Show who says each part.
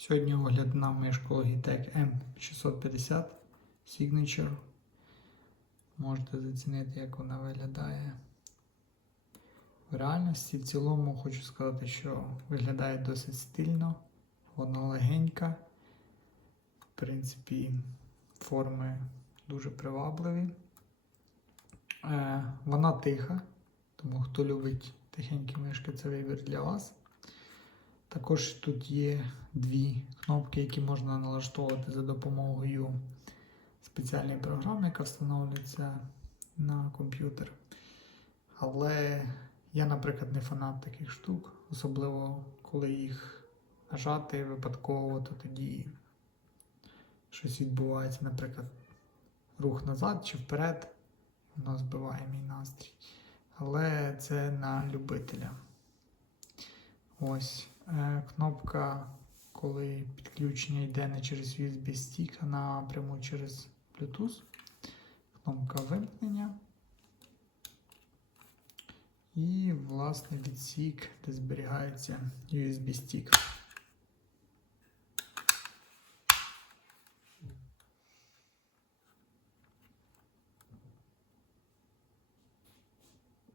Speaker 1: Сьогодні огляд на мишку Logitech M650 Signature. Можете зацінити, як вона виглядає. В реальності в цілому хочу сказати, що виглядає досить стильно, вона легенька. В принципі, форми дуже привабливі. Е, вона тиха, тому хто любить тихенькі мишки, це вибір для вас. Також тут є дві кнопки, які можна налаштовувати за допомогою спеціальної програми, яка встановлюється на комп'ютер. Але я, наприклад, не фанат таких штук, особливо коли їх нажати випадково, то тоді щось відбувається, наприклад, рух назад чи вперед, воно збиває мій настрій. Але це на любителя. Ось кнопка, коли підключення йде не через USB стік, а напряму через Bluetooth. Кнопка вимкнення. І, власне, відсік, де зберігається USB стік.